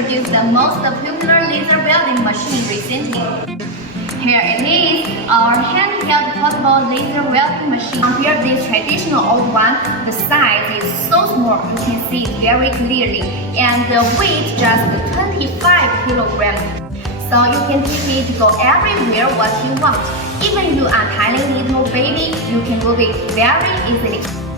introduced the most popular laser welding machine recently. Here it is, our handheld portable laser welding machine. Compared to this traditional old one, the size is so small you can see it very clearly, and the weight just 25 kilograms. So you can take it to go everywhere what you want. Even you are tiny little baby, you can move it very easily.